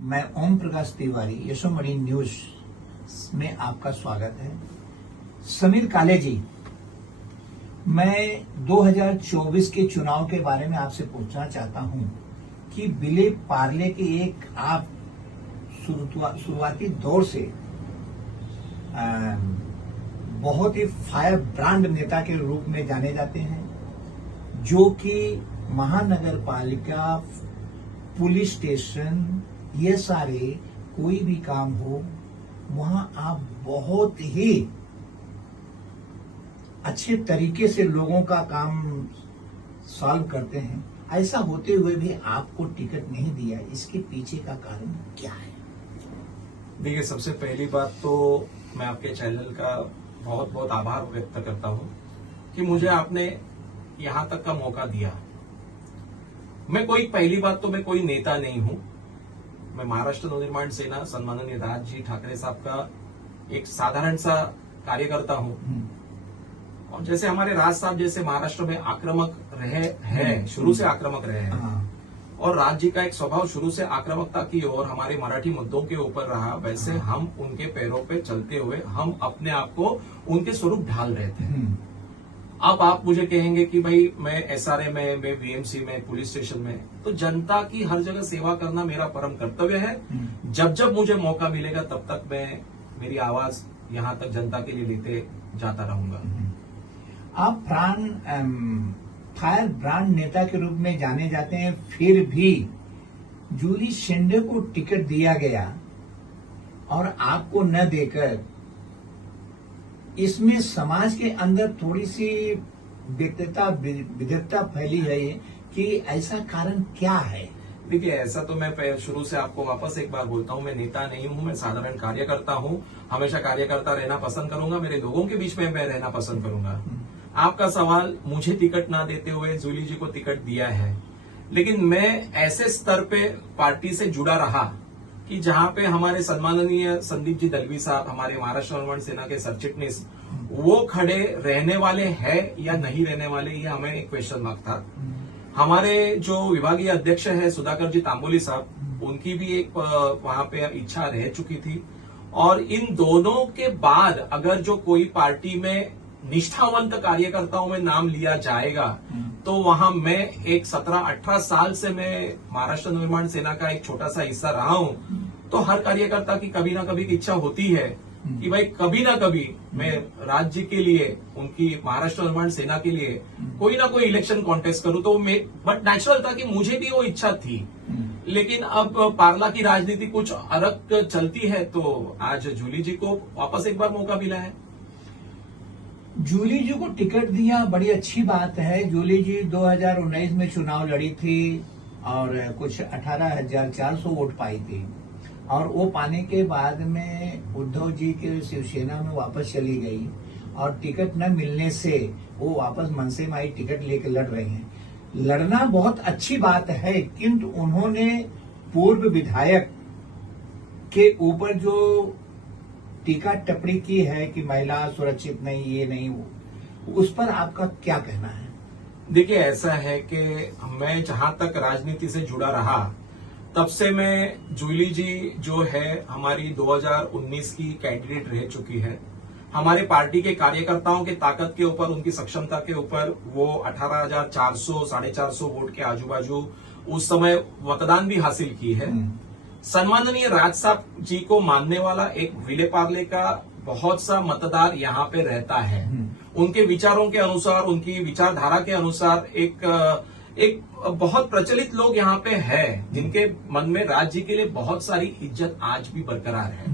मैं ओम प्रकाश तिवारी, यशोमणि न्यूज में आपका स्वागत है। समीर काले जी, मैं 2024 के चुनाव के बारे में आपसे पूछना चाहता हूं कि विले पार्ले के एक आप शुरुआती दौर से बहुत ही फायर ब्रांड नेता के रूप में जाने जाते हैं, जो कि महानगर पालिका, पुलिस स्टेशन, ये सारे कोई भी काम हो वहां आप बहुत ही अच्छे तरीके से लोगों का काम सॉल्व करते हैं। ऐसा होते हुए भी आपको टिकट नहीं दिया, इसके पीछे का कारण क्या है? देखिए, सबसे पहली बात तो मैं आपके चैनल का बहुत बहुत आभार व्यक्त करता हूं कि मुझे आपने यहां तक का मौका दिया। पहली बात तो मैं कोई नेता नहीं हूं। मैं महाराष्ट्र नवनिर्माण सेना सम्माननीय राज जी ठाकरे साहब का एक साधारण सा कार्यकर्ता हूं। और जैसे हमारे राज साहब जैसे महाराष्ट्र में आक्रामक रहे हैं, शुरू से आक्रामक रहे हैं, और राज जी का एक स्वभाव शुरू से आक्रामकता की ओर हमारे मराठी मुद्दों के ऊपर रहा, वैसे हम उनके पैरों पे चलते हुए हम अपने आप को उनके स्वरूप ढाल रहे थे। अब आप मुझे कहेंगे कि भाई मैं एसआरए में, मैं वीएमसी में, पुलिस स्टेशन में, तो जनता की हर जगह सेवा करना मेरा परम कर्तव्य है। जब जब मुझे मौका मिलेगा तब तक मैं मेरी आवाज यहां तक जनता के लिए लेते जाता रहूंगा। आप फायर ब्रांड नेता के रूप में जाने जाते हैं, फिर भी जूली शिंदे को टिकट दिया गया और आपको न देकर, इसमें समाज के अंदर थोड़ी सी विद्वता फैली है कि ऐसा कारण क्या है? देखिए, ऐसा तो मैं शुरू से आपको वापस एक बार बोलता हूं, मैं नेता नहीं हूं, मैं साधारण कार्यकर्ता हूं। हमेशा कार्यकर्ता रहना पसंद करूंगा, मेरे लोगों के बीच में मैं रहना पसंद करूंगा। आपका सवाल, मुझे टिकट ना देते हुए जूली जी को टिकट दिया है, लेकिन मैं ऐसे स्तर पे पार्टी से जुड़ा रहा कि जहां पे हमारे सम्माननीय संदीप जी दलवी साहब, हमारे महाराष्ट्र नवनिर्माण सेना के सरचिटनीस, वो खड़े रहने वाले हैं या नहीं रहने वाले, ये हमें एक क्वेश्चन मार्क था। हमारे जो विभागीय अध्यक्ष है सुधाकर जी तांबोली साहब, उनकी भी एक वहां पे इच्छा रह चुकी थी। और इन दोनों के बाद अगर जो कोई पार्टी में निष्ठावंत कार्यकर्ताओं में नाम लिया जाएगा, तो वहां मैं एक 17-18 साल से मैं महाराष्ट्र नवनिर्माण सेना का एक छोटा सा हिस्सा रहा हूं, तो हर कार्यकर्ता की कभी ना कभी इच्छा होती है कि भाई कभी ना कभी मैं राज्य के लिए, उनकी महाराष्ट्र निर्माण सेना के लिए कोई ना कोई इलेक्शन कॉन्टेस्ट करूं। तो बट नेचुरल था कि मुझे भी वो इच्छा थी, लेकिन अब पार्ला की राजनीति कुछ अलग चलती है, तो आज जूली जी को वापस एक बार मौका मिला है। जूली जी को टिकट दिया, बड़ी अच्छी बात है। जूली जी 2019 में चुनाव लड़ी थी और कुछ 18,400 वोट पाई थी, और वो पाने के बाद में उद्धव जी के शिवसेना में वापस चली गई, और टिकट न मिलने से वो वापस मनसे माई टिकट लेकर लड़ रहे हैं। लड़ना बहुत अच्छी बात है, किंतु उन्होंने पूर्व विधायक के ऊपर जो टीका टिप्पणी की है कि महिला सुरक्षित नहीं, ये नहीं, वो, उस पर आपका क्या कहना है? देखिए, ऐसा है कि मैं जहां तक राजनीति से जुड़ा रहा, तब से मैं, जूली जी जो है हमारी 2019 की कैंडिडेट रह चुकी है। हमारे पार्टी के कार्यकर्ताओं के ताकत के ऊपर, उनकी सक्षमता के ऊपर वो 18,400, 450 वोट के आजू बाजू उस समय मतदान भी हासिल की है। सम्माननीय राज साहब जी को मानने वाला एक विले पार्ले का बहुत सा मतदार यहाँ पे रहता है। उनके विचारों के अनुसार, उनकी विचारधारा के अनुसार एक बहुत प्रचलित लोग यहाँ पे है, जिनके मन में राज्य के लिए बहुत सारी इज्जत आज भी बरकरार है।